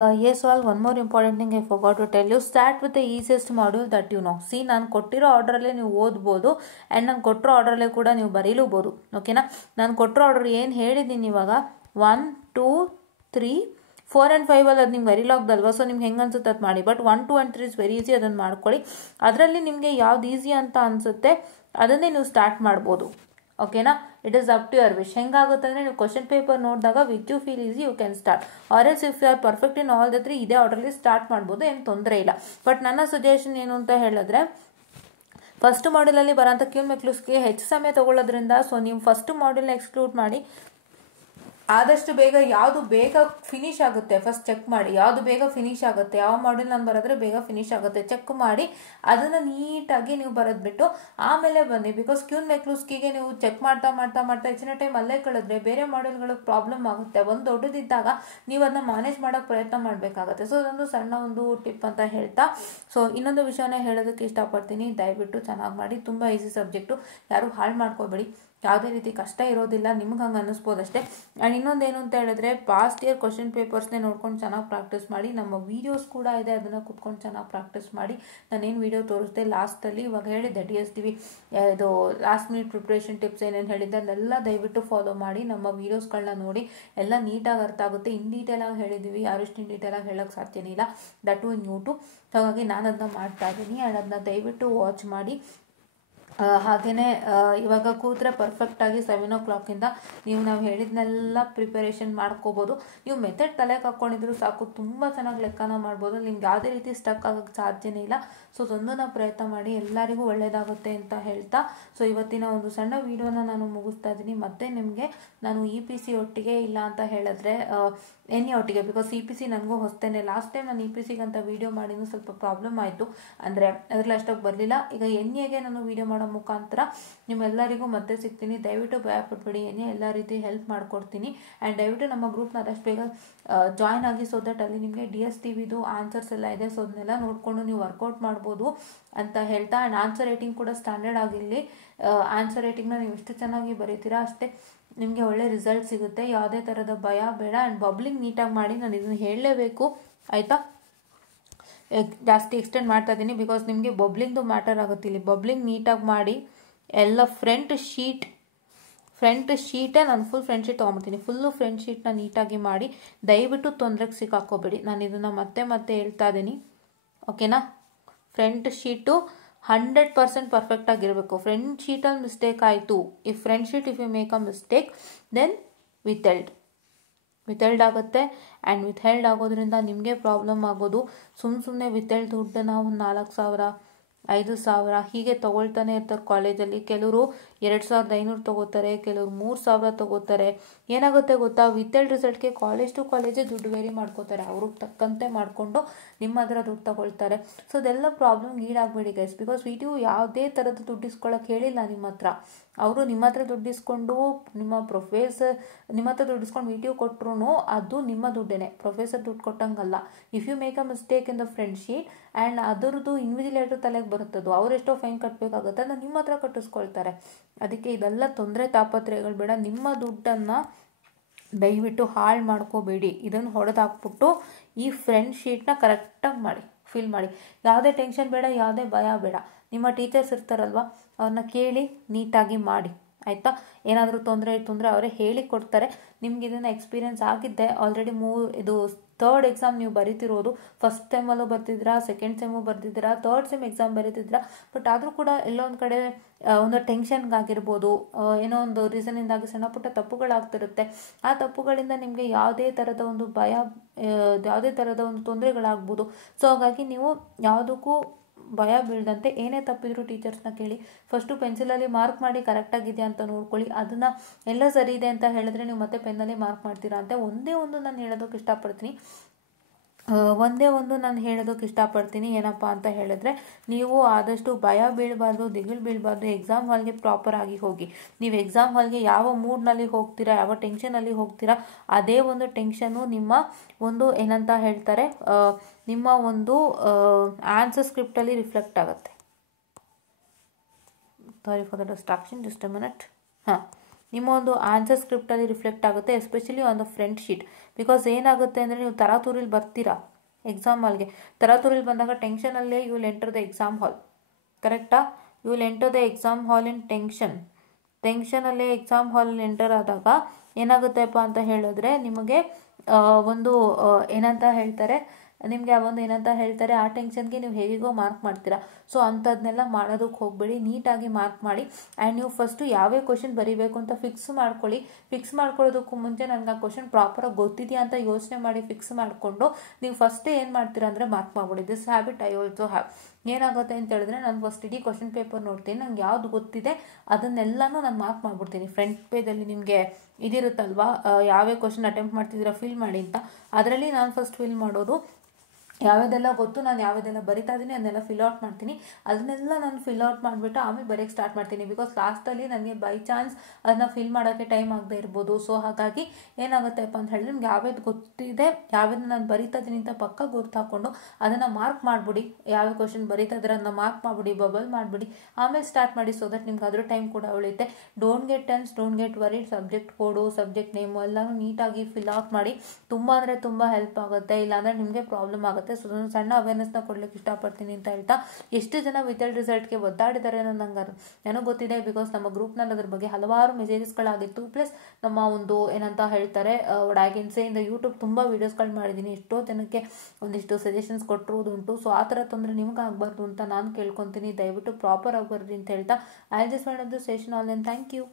Yes, all one more important thing I forgot to tell you. Start with the easiest module that you know. See, ನಾನು ಕೊಟ್ಟಿರೋ ಆರ್ಡ್ರಲ್ಲೇ ನೀವು ಓದ್ಬೋದು and ನಾನು ಕೊಟ್ಟಿರೋ ಆರ್ಡ್ರಲ್ಲೇ ಕೂಡ ನೀವು ಬರೀಲೂಬೋದು. ಓಕೆನಾ? ನಾನು ಕೊಟ್ಟಿರೋ ಆರ್ಡರ್ ಏನು ಹೇಳಿದ್ದೀನಿ ಇವಾಗ 1, 2, 3, 4 ಆ್ಯಂಡ್ 5 ಅಲ್ಲಿ ಅದು ನಿಮ್ಗೆ ಬರೀಲಾಗ್ದಲ್ವಾ. ಸೊ ನಿಮ್ಗೆ ಹೆಂಗೆ ಅನ್ಸುತ್ತೆ ಅದು ಮಾಡಿ. But 1, 2 and 3 is very easy. ಅದನ್ನು ಮಾಡ್ಕೊಳ್ಳಿ. ಅದರಲ್ಲಿ ನಿಮಗೆ ಯಾವ್ದು ಈಸಿ ಅಂತ ಅನಿಸುತ್ತೆ ಅದನ್ನೇ ನೀವು ಸ್ಟಾರ್ಟ್ ಮಾಡ್ಬೋದು. ಓಕೆನಾ? It is up to your wish. ಹೆಂಗಾಗುತ್ತೆ ಅಂದರೆ ನೀವು ಕ್ವಶನ್ ಪೇಪರ್ ನೋಡಿದಾಗ which you feel easy you can start. Or else if you are perfect in all the 3 ಇದೇ ಆರ್ಡರ್ಲಿ ಸ್ಟಾರ್ಟ್ ಮಾಡ್ಬೋದು, ಏನು ತೊಂದರೆ ಇಲ್ಲ. ಬಟ್ ನನ್ನ ಸಜೆಷನ್ ಏನು ಅಂತ ಹೇಳಿದ್ರೆ, ಫಸ್ಟ್ ಮಾಡ್ಯೂಲಲ್ಲಿ ಬರೋಂಥ ಕ್ಯೂನ್ ಮೆಕ್ಲೂಸ್ಗೆ ಹೆಚ್ಚು ಸಮಯ ತಗೊಳ್ಳೋದ್ರಿಂದ ಸೊ ನೀವು ಫಸ್ಟ್ ಮಾಡ್ಯೂಲ್ನ ಎಕ್ಸ್ಕ್ಲೂಡ್ ಮಾಡಿ ಆದಷ್ಟು ಬೇಗ ಯಾವುದು ಬೇಗ ಫಿನಿಶ್ ಆಗುತ್ತೆ ಫಸ್ಟ್ ಚೆಕ್ ಮಾಡಿ. ಯಾವುದು ಬೇಗ ಫಿನಿಶ್ ಆಗುತ್ತೆ, ಯಾವ ಮಾಡ್ಯೂಲ್ ನಾನು ಬರೆದ್ರೆ ಬೇಗ ಫಿನಿಶ್ ಆಗುತ್ತೆ ಚೆಕ್ ಮಾಡಿ ಅದನ್ನು ನೀಟಾಗಿ ನೀವು ಬರೆದ್ಬಿಟ್ಟು ಆಮೇಲೆ ಬನ್ನಿ. ಬಿಕಾಸ್ ಕ್ಯೂನ್ ಮೆಕ್ಲೂಸ್ಕಿಗೆ ನೀವು ಚೆಕ್ ಮಾಡ್ತಾ ಮಾಡ್ತಾ ಮಾಡ್ತಾ ಹೆಚ್ಚಿನ ಟೈಮ್ ಅಲ್ಲೇ ಕಳೆದ್ರೆ ಬೇರೆ ಮಾಡ್ಯೂಲ್ಗಳಿಗೆ ಪ್ರಾಬ್ಲಮ್ ಆಗುತ್ತೆ. ಒಂದು ದೊಡ್ಡದಿದ್ದಾಗ ನೀವು ಅದನ್ನ ಮ್ಯಾನೇಜ್ ಮಾಡೋಕ್ಕೆ ಪ್ರಯತ್ನ ಮಾಡಬೇಕಾಗುತ್ತೆ. ಸೊ ಅದೊಂದು ಸಣ್ಣ ಒಂದು ಟಿಪ್ ಅಂತ ಹೇಳ್ತಾ ಸೊ ಇನ್ನೊಂದು ವಿಷಯನ ಹೇಳೋದಕ್ಕೆ ಇಷ್ಟಪಡ್ತೀನಿ. ದಯವಿಟ್ಟು ಚೆನ್ನಾಗಿ ಮಾಡಿ. ತುಂಬ ಈಸಿ ಸಬ್ಜೆಕ್ಟು, ಯಾರು ಹಾಳು ಮಾಡ್ಕೋಬೇಡಿ. ಯಾವುದೇ ರೀತಿ ಕಷ್ಟ ಇರೋದಿಲ್ಲ, ನಿಮ್ಗೆ ಹಂಗೆ ಅನ್ನಿಸ್ಬೋದಷ್ಟೇ. ಆ್ಯಂಡ್ ಇನ್ನೊಂದೇನು ಅಂತ ಹೇಳಿದ್ರೆ, ಪಾಸ್ಟ್ ಇಯರ್ ಕ್ವಶನ್ ಪೇಪರ್ಸ್ನೇ ನೋಡ್ಕೊಂಡು ಚೆನ್ನಾಗಿ ಪ್ರಾಕ್ಟೀಸ್ ಮಾಡಿ. ನಮ್ಮ ವೀಡಿಯೋಸ್ ಕೂಡ ಇದೆ, ಅದನ್ನು ಕುತ್ಕೊಂಡು ಚೆನ್ನಾಗಿ ಪ್ರಾಕ್ಟೀಸ್ ಮಾಡಿ. ನಾನೇನು ವೀಡಿಯೋ ತೋರಿಸ್ದೆ ಲಾಸ್ಟಲ್ಲಿ ಇವಾಗ ಹೇಳಿದ್ದೆ DSTV ಇದು ಲಾಸ್ಟ್ ಮಿನಿಟ್ ಪ್ರಿಪ್ರೇಷನ್ ಟಿಪ್ಸ್ ಏನೇನು ಹೇಳಿದ್ದೆ ಅದನ್ನೆಲ್ಲ ದಯವಿಟ್ಟು ಫಾಲೋ ಮಾಡಿ. ನಮ್ಮ ವೀಡಿಯೋಸ್ಗಳನ್ನ ನೋಡಿ ಎಲ್ಲ ನೀಟಾಗಿ ಅರ್ಥ ಆಗುತ್ತೆ. ಇನ್ ಡೀಟೇಲಾಗಿ ಹೇಳಿದ್ದೀವಿ, ಯಾರಷ್ಟು ಇನ್ ಡೀಟೇಲಾಗಿ ಹೇಳೋಕ್ಕೆ ಸಾಧ್ಯನೇ ಇಲ್ಲ. That too in YouTube. ಹಾಗಾಗಿ ನಾನು ಅದನ್ನ ಮಾಡ್ತಾ ಇದ್ದೀನಿ ಆ್ಯಂಡ್ ಅದನ್ನ ದಯವಿಟ್ಟು ವಾಚ್ ಮಾಡಿ. ಹಾಗೆಯೇ ಇವಾಗ ಕೂತ್ರೆ ಪರ್ಫೆಕ್ಟಾಗಿ 7 o'clock ನೀವು ನಾವು ಹೇಳಿದ್ನೆಲ್ಲ ಪ್ರಿಪರೇಷನ್ ಮಾಡ್ಕೋಬೋದು. ನೀವು ಮೆಥಡ್ ತಲೆಗೆ ಹಾಕ್ಕೊಂಡಿದ್ರು ಸಾಕು, ತುಂಬ ಚೆನ್ನಾಗಿ ಲೆಕ್ಕನ ಮಾಡ್ಬೋದು. ನಿಮ್ಗೆ ಯಾವುದೇ ರೀತಿ ಸ್ಟಕ್ ಆಗೋಕ್ಕೆ ಸಾಧ್ಯನೇ ಇಲ್ಲ. ಸೊ ಅದೊಂದನ್ನು ಪ್ರಯತ್ನ ಮಾಡಿ, ಎಲ್ಲರಿಗೂ ಒಳ್ಳೆಯದಾಗುತ್ತೆ ಅಂತ ಹೇಳ್ತಾ ಸೊ ಇವತ್ತಿನ ಒಂದು ಸಣ್ಣ ವೀಡಿಯೋನ ನಾನು ಮುಗಿಸ್ತಾ ಇದ್ದೀನಿ. ಮತ್ತೆ ನಿಮಗೆ ನಾನು EPC ಒಟ್ಟಿಗೆ ಇಲ್ಲ ಅಂತ ಹೇಳಿದ್ರೆ NA ಒಟ್ಟಿಗೆ, ಬಿಕಾಸ್ EPC ನನಗೂ ಹೊಸ್ತೇನೆ. ಲಾಸ್ಟ್ ಟೈಮ್ ನಾನು EPCಗೆ ಅಂತ ವೀಡಿಯೋ ಮಾಡಿದ್ದು ಸ್ವಲ್ಪ ಪ್ರಾಬ್ಲಮ್ ಆಯಿತು, ಅಂದರೆ ಅದರಲ್ಲಿ ಅಷ್ಟೊಂದು ಬರಲಿಲ್ಲ. ಈಗ NAಗೆ ನಾನು ವೀಡಿಯೋ ಮಾಡೋ ಮುಖಾಂತರ ನಿಮ್ಮೆಲ್ಲರಿಗೂ ಮತ್ತೆ ಸಿಗ್ತೀನಿ. ದಯವಿಟ್ಟು ಭಯಪಡಬೇಡಿ, NA ಎಲ್ಲ ರೀತಿ ಹೆಲ್ಪ್ ಮಾಡ್ಕೊಡ್ತೀನಿ. ಆ್ಯಂಡ್ ದಯವಿಟ್ಟು ನಮ್ಮ ಗ್ರೂಪ್ನ ಆದಷ್ಟು ಬೇಗ ಜಾಯ್ನ್ ಆಗಿ. ಸೊ ದಟ್ ಅಲ್ಲಿ ನಿಮಗೆ DSTVದು ಆನ್ಸರ್ಸ್ ಎಲ್ಲ ಇದೆ. ಸೊ ಅದನ್ನೆಲ್ಲ ನೋಡಿಕೊಂಡು ನೀವು ವರ್ಕೌಟ್ ಮಾಡ್ಬೋದು ಅಂತ ಹೇಳ್ತಾ, ಆ್ಯಂಡ್ ಆನ್ಸರ್ ರೇಟಿಂಗ್ ಕೂಡ ಸ್ಟ್ಯಾಂಡರ್ಡ್ ಆಗಿರಲಿ. ಆನ್ಸರ್ ರೇಟಿಂಗ್ನ ನೀವು ಎಷ್ಟು ಚೆನ್ನಾಗಿ ಬರೀತೀರಾ ಅಷ್ಟೇ ನಿಮಗೆ ಒಳ್ಳೆ ರಿಸಲ್ಟ್ ಸಿಗುತ್ತೆ. ಯಾವುದೇ ಥರದ ಭಯ ಬೇಡ. ಆ್ಯಂಡ್ ಬಬ್ಲಿಂಗ್ ನೀಟಾಗಿ ಮಾಡಿ. ನಾನು ಇದನ್ನು ಹೇಳಲೇಬೇಕು, ಆಯಿತಾ? ಜಾಸ್ತಿ ಎಕ್ಸ್ಟೆಂಡ್ ಮಾಡ್ತಾ ಇದ್ದೀನಿ ಬಿಕಾಸ್ ನಿಮಗೆ ಬಬ್ಲಿಂಗ್ದು ಮ್ಯಾಟರ್ ಆಗುತ್ತೆ ಇಲ್ಲಿ. ಬಬ್ಲಿಂಗ್ ನೀಟಾಗಿ ಮಾಡಿ. ಎಲ್ಲ ಫ್ರಂಟ್ ಶೀಟೇ ನಾನು ಫುಲ್ ಫ್ರಂಟ್ ಶೀಟ್ ತೊಗೊಂಬಿಡ್ತೀನಿ. ಫುಲ್ಲು ಫ್ರಂಟ್ ಶೀಟ್ನ ನೀಟಾಗಿ ಮಾಡಿ. ದಯವಿಟ್ಟು ತೊಂದರೆಗೆ ಸಿಕ್ಕಾಕೋಬೇಡಿ. ನಾನು ಇದನ್ನು ಮತ್ತೆ ಹೇಳ್ತಾ ಇದ್ದೀನಿ, ಓಕೆನಾ? ಫ್ರಂಟ್ ಶೀಟು 100% ಪರ್ಫೆಕ್ಟ್ ಆಗಿರಬೇಕು. ಫ್ರಂಟ್ ಶೀಟಲ್ಲಿ ಮಿಸ್ಟೇಕ್ ಆಯಿತು, if you make a mistake then withheld ಆಗುತ್ತೆ. ಆ್ಯಂಡ್ ವಿಥೆಲ್ಡ್ ಆಗೋದ್ರಿಂದ ನಿಮಗೆ ಪ್ರಾಬ್ಲಮ್ ಆಗೋದು. ಸುಮ್ಮನೆ ವಿಥೆಲ್ಡ್ ದುಡ್ಡನ್ನು ಒಂದು 4,000 5,000 ಹೀಗೆ ತೊಗೊಳ್ತಾನೆ ಇರ್ತಾರೆ ಕಾಲೇಜಲ್ಲಿ. ಕೆಲವರು 2,500 ತೊಗೋತಾರೆ, ಕೆಲವರು 3,000 ತೊಗೋತಾರೆ. ಏನಾಗುತ್ತೆ ಗೊತ್ತಾ, ವಿಥೆಲ್ಡ್ ರಿಸಲ್ಟ್ಗೆ ಕಾಲೇಜ್ ಟು ಕಾಲೇಜೇ ದುಡ್ಡು ವೇರಿ ಮಾಡ್ಕೋತಾರೆ. ಅವ್ರಿಗೆ ತಕ್ಕಂತೆ ಮಾಡಿಕೊಂಡು ನಿಮ್ಮ ಹತ್ರ ದುಡ್ಡು ತಗೊಳ್ತಾರೆ. ಸೊ ಅದೆಲ್ಲ ಪ್ರಾಬ್ಲಮ್ ಈಡಾಗಬೇಡಿ ಗೈಸ್. ಬಿಕಾಸ್ VTU ಯಾವುದೇ ಥರದ ದುಡ್ಡು ಇಸ್ಕೊಳ್ಳೋಕೆ ಹೇಳಿಲ್ಲ ನಿಮ್ಮ ಹತ್ರ. ಅವರು ನಿಮ್ಮ ಹತ್ರ ದುಡ್ಡು ಇಸ್ಕೊಂಡು, ನಿಮ್ಮ ಪ್ರೊಫೆಸರ್ ನಿಮ್ಮ ಹತ್ರ ದುಡ್ಡು ಇಸ್ಕೊಂಡು VTU ಕೊಟ್ಟರು ಅದು ನಿಮ್ಮ ದುಡ್ಡೇನೆ, ಪ್ರೊಫೆಸರ್ ದುಡ್ಡು ಕೊಟ್ಟಂಗಲ್ಲ. If you make a mistake in the front sheet and ಅದರದ್ದು ಇನ್ವಿಜಿಲೇಟರ್ ತಲೆಗೆ ಬರುತ್ತದು, ಅವ್ರು ಎಷ್ಟೋ ಫೈನ್ ಕಟ್ಟಬೇಕಾಗುತ್ತೆ, ಅದನ್ನು ನಿಮ್ಮ ಹತ್ರ ಕಟ್ಟಿಸ್ಕೊಳ್ತಾರೆ. ಅದಕ್ಕೆ ಇದೆಲ್ಲ ತೊಂದರೆ ತಾಪತ್ರಯಗಳು ಬೇಡ. ನಿಮ್ಮ ದುಡ್ಡನ್ನು ದಯವಿಟ್ಟು ಹಾಳು ಮಾಡ್ಕೋಬೇಡಿ. ಇದನ್ನು ಹೊಡೆದಾಕ್ಬಿಟ್ಟು ಈ ಫ್ರಂಟ್ ಶೀಟ್ನ ಕರೆಕ್ಟಾಗಿ ಮಾಡಿ, ಫಿಲ್ ಮಾಡಿ. ಯಾವುದೇ ಟೆನ್ಷನ್ ಬೇಡ, ಯಾವುದೇ ಭಯ ಬೇಡ. ನಿಮ್ಮ ಟೀಚರ್ಸ್ ಇರ್ತಾರಲ್ವ, ಅವ್ರನ್ನ ಕೇಳಿ ನೀಟಾಗಿ ಮಾಡಿ, ಆಯಿತಾ? ಏನಾದರೂ ತೊಂದರೆ ಅವರೇ ಹೇಳಿ ಕೊಡ್ತಾರೆ. ನಿಮ್ಗೆ ಇದನ್ನು ಎಕ್ಸ್ಪೀರಿಯನ್ಸ್ ಆಗಿದ್ದೆ ಆಲ್ರೆಡಿ. ಇದು 3rd ಎಕ್ಸಾಮ್ ನೀವು ಬರೀತಿರೋದು. ಫಸ್ಟ್ ಸೆಮ್ಮಲ್ಲೂ ಬರ್ತಿದ್ದೀರಾ, ಸೆಕೆಂಡ್ ಸೆಮ್ಮು ಬರ್ತಿದ್ದೀರಾ, 3rd ಸೆಮ್ ಎಕ್ಸಾಮ್ ಬರೀತಿದ್ದೀರಾ. ಬಟ್ ಆದರೂ ಕೂಡ ಎಲ್ಲೋ ಒಂದು ಕಡೆ ಒಂದು ಟೆನ್ಷನ್ಗಾಗಿರ್ಬೋದು, ಏನೋ ಒಂದು ರೀಸನಿಂದಾಗಿ ಸಣ್ಣ ಪುಟ್ಟ ತಪ್ಪುಗಳಾಗ್ತಿರುತ್ತೆ. ಆ ತಪ್ಪುಗಳಿಂದ ನಿಮಗೆ ಯಾವುದೇ ಥರದ ಒಂದು ಭಯ, ಯಾವುದೇ ಥರದ ಒಂದು ತೊಂದರೆಗಳಾಗ್ಬೋದು. ಸೊ ಹಾಗಾಗಿ ನೀವು ಯಾವುದಕ್ಕೂ ಭಯ ಬೀಳದಂತೆ ಏನೇ ತಪ್ಪಿದ್ರು ಟೀಚರ್ಸ್ನ ಕೇಳಿ. ಫಸ್ಟು ಪೆನ್ಸಿಲಲ್ಲಿ ಮಾರ್ಕ್ ಮಾಡಿ ಕರೆಕ್ಟಾಗಿದೆಯಾ ಅಂತ ನೋಡ್ಕೊಳ್ಳಿ. ಅದನ್ನು ಎಲ್ಲ ಸರಿ ಇದೆ ಅಂತ ಹೇಳಿದ್ರೆ ನೀವು ಮತ್ತೆ ಪೆನ್ನಲ್ಲಿ ಮಾರ್ಕ್ ಮಾಡ್ತೀರಾ ಅಂತ ಒಂದೇ ಒಂದು ನಾನು ಹೇಳೋದಕ್ಕೆ ಇಷ್ಟಪಡ್ತೀನಿ. ಏನಪ್ಪ ಅಂತ ಹೇಳಿದ್ರೆ, ನೀವು ಆದಷ್ಟು ಭಯ ಬೀಳಬಾರ್ದು, ದಿಗಿಲು ಬೀಳಬಾರ್ದು. ಎಕ್ಸಾಮ್ ಹಾಲ್ಗೆ ಪ್ರಾಪರ್ ಆಗಿ ಹೋಗಿ. ನೀವು ಎಕ್ಸಾಮ್ ಹಾಲ್ಗೆ ಯಾವ ಮೂಡ್ನಲ್ಲಿ ಹೋಗ್ತೀರಾ, ಯಾವ ಟೆನ್ಷನಲ್ಲಿ ಹೋಗ್ತೀರಾ, ಅದೇ ಒಂದು ಟೆನ್ಷನ್ನು ನಿಮ್ಮ ಒಂದು ಏನಂತ ಹೇಳ್ತಾರೆ, ನಿಮ್ಮ ಒಂದು ಆನ್ಸರ್ ಸ್ಕ್ರಿಪ್ಟಲ್ಲಿ ರಿಫ್ಲೆಕ್ಟ್ ಆಗುತ್ತೆ. Sorry for the distraction, just a minute. ನಿಮ್ಮ ಒಂದು ಆನ್ಸರ್ ಸ್ಕ್ರಿಪ್ಟಲ್ಲಿ ರಿಫ್ಲೆಕ್ಟ್ ಆಗುತ್ತೆ, especially on the front sheet. Because ಏನಾಗುತ್ತೆ ಅಂದರೆ ನೀವು ತರಾತುರಿಲಿ ಬರ್ತೀರಾ ಎಕ್ಸಾಮ್ ಹಾಲ್ಗೆ. ತರಾತುರಿಲಿ ಬಂದಾಗ ಟೆನ್ಷನಲ್ಲೇ you will enter the exam hall. ಕರೆಕ್ಟಾ? You will enter the exam hall in ಟೆನ್ಷನಲ್ಲೇ ಎಕ್ಸಾಮ್ ಹಾಲಲ್ಲಿ ಎಂಟರ್ ಆದಾಗ ಏನಾಗುತ್ತೆಪ್ಪ ಅಂತ ಹೇಳಿದ್ರೆ ನಿಮಗೆ ಒಂದು ಏನಂತ ಹೇಳ್ತಾರೆ, ನಿಮಗೆ ಏನಂತ ಹೇಳ್ತಾರೆ, ಆ ಟೆನ್ಷನ್ಗೆ ನೀವು ಹೇಗಿಗೋ ಮಾರ್ಕ್ ಮಾಡ್ತೀರಾ. ಸೊ ಅಂಥದ್ದನ್ನೆಲ್ಲ ಮಾಡೋದಕ್ಕೆ ಹೋಗಬೇಡಿ, ನೀಟಾಗಿ ಮಾರ್ಕ್ ಮಾಡಿ. ಆ್ಯಂಡ್ ನೀವು ಫಸ್ಟು ಯಾವ್ಯಾವ ಕ್ವಶನ್ ಬರೀಬೇಕು ಅಂತ ಫಿಕ್ಸ್ ಮಾಡ್ಕೊಳ್ಳಿ. ಫಿಕ್ಸ್ ಮಾಡ್ಕೊಳ್ಳೋದಕ್ಕೂ ಮುಂಚೆ ನನಗೆ ಆ ಕ್ವಶನ್ ಪ್ರಾಪರಾಗಿ ಗೊತ್ತಿದೆಯಾ ಅಂತ ಯೋಚನೆ ಮಾಡಿ ಫಿಕ್ಸ್ ಮಾಡಿಕೊಂಡು ನೀವು ಫಸ್ಟೇ ಏನು ಮಾಡ್ತೀರಾ ಅಂದರೆ ಮಾರ್ಕ್ ಮಾಡ್ಬಿಡಿ. This habit I also have. ಏನಾಗುತ್ತೆ ಅಂತ ಹೇಳಿದ್ರೆ ನಾನು ಫಸ್ಟ್ ಇಡೀ ಕ್ವಶನ್ ಪೇಪರ್ ನೋಡ್ತೀನಿ, ನಂಗೆ ಯಾವ್ದು ಗೊತ್ತಿದೆ ಅದನ್ನೆಲ್ಲನೂ ನಾನು ಮಾರ್ಕ್ ಮಾಡ್ಬಿಡ್ತೀನಿ. ಫ್ರಂಟ್ ಪೇಜಲ್ಲಿ ನಿಮಗೆ ಇದಿರುತ್ತಲ್ವಾ, ಯಾವ್ಯಾವ ಕ್ವಶನ್ ಅಟೆಂಪ್ಟ್ ಮಾಡ್ತಿದ್ದೀರಾ ಫಿಲ್ ಮಾಡಿ ಅಂತ, ಅದರಲ್ಲಿ ನಾನು ಫಸ್ಟ್ ಫಿಲ್ ಮಾಡೋದು ಯಾವುದೆಲ್ಲ ಗೊತ್ತು, ನಾನು ಯಾವುದೆಲ್ಲ ಬರಿತಾ ಇದ್ದೀನಿ ಅದನ್ನೆಲ್ಲ ಫಿಲ್ ಔಟ್ ಮಾಡ್ತೀನಿ. ಅದನ್ನೆಲ್ಲ ನಾನು ಫಿಲ್ ಔಟ್ ಮಾಡಿಬಿಟ್ಟು ಆಮೇಲೆ ಬರೆಯೋಕ್ಕೆ ಸ್ಟಾರ್ಟ್ ಮಾಡ್ತೀನಿ. ಬಿಕಾಸ್ ಲಾಸ್ಟಲ್ಲಿ ನನಗೆ ಬೈ ಚಾನ್ಸ್ ಅದನ್ನ ಫಿಲ್ ಮಾಡೋಕ್ಕೆ ಟೈಮ್ ಆಗದೆ ಇರ್ಬೋದು. ಸೊ ಹಾಗಾಗಿ ಏನಾಗುತ್ತೆಪ್ಪ ಅಂತ ಹೇಳಿದ್ರೆ ನಿಮ್ಗೆ ಯಾವ್ದು ಗೊತ್ತಿದೆ, ಯಾವ್ದು ನಾನು ಬರಿತಾ ಇದ್ದೀನಿ ಅಂತ ಪಕ್ಕ ಗುರ್ತು ಹಾಕ್ಕೊಂಡು ಅದನ್ನು ಮಾರ್ಕ್ ಮಾಡಿಬಿಡಿ. ಯಾವ ಕ್ವಶನ್ ಬರಿತಾ ಇದ್ರೆ ಅದನ್ನ ಮಾರ್ಕ್ ಮಾಡಿಬಿಡಿ, ಬಬಲ್ ಮಾಡಿಬಿಡಿ, ಆಮೇಲೆ ಸ್ಟಾರ್ಟ್ ಮಾಡಿ. ಸೊ ದಟ್ ನಿಮ್ಗೆ ಅದ್ರ ಟೈಮ್ ಕೂಡ ಉಳಿಯುತ್ತೆ. Don't get tense, don't get worried. Subject code, subject name ಎಲ್ಲನೂ ನೀಟಾಗಿ ಫಿಲ್ ಔಟ್ ಮಾಡಿ. ತುಂಬ ಅಂದರೆ ತುಂಬ ಹೆಲ್ಪ್ ಆಗುತ್ತೆ, ಇಲ್ಲಾಂದರೆ ನಿಮಗೆ ಪ್ರಾಬ್ಲಮ್ ಆಗುತ್ತೆ. ಸೊ ನಾನು ಸಣ್ಣ ಅವೇರ್ನೆಸ್ನ ಕೊಡ್ಲಿಕ್ಕೆ ಇಷ್ಟಪಡ್ತೀನಿ ಅಂತ ಹೇಳ್ತಾ, ಎಷ್ಟು ಜನ ವಿತೌಟ್ ರಿಸಲ್ಟ್ಗೆ ಒದ್ದಾಡಿದ್ದಾರೆ ಅನ್ನೋ ನನಗೆ ಗೊತ್ತಿದೆ. ಬಿಕಾಸ್ ನಮ್ಮ ಗ್ರೂಪ್ನಲ್ಲಿ ಅದ್ರ ಬಗ್ಗೆ ಹಲವಾರು ಮೆಸೇಜಸ್ಗಳಾಗಿತ್ತು. ಪ್ಲಸ್ ನಮ್ಮ ಒಂದು ಏನಂತ ಹೇಳ್ತಾರೆ ಒಡಾಗಿನ್ಸೆ ಇಂದ ಯೂಟ್ಯೂಬ್ ತುಂಬ ವೀಡಿಯೋಸ್ಗಳು ಮಾಡಿದ್ದೀನಿ. ಎಷ್ಟೋ ಜನಕ್ಕೆ ಒಂದಿಷ್ಟು ಸಜೆಷನ್ಸ್ ಕೊಟ್ಟಿರೋದುಂಟು. ಸೊ ಆ ಥರ ತೊಂದರೆ ನಿಮ್ಗೆ ಆಗಬಾರ್ದು ಅಂತ ನಾನು ಕೇಳ್ಕೊತೀನಿ. ದಯವಿಟ್ಟು ಪ್ರಾಪರ್ ಆಗಿ ಬರ್ರಿ ಅಂತ ಹೇಳ್ತಾ I just want to session all then thank you.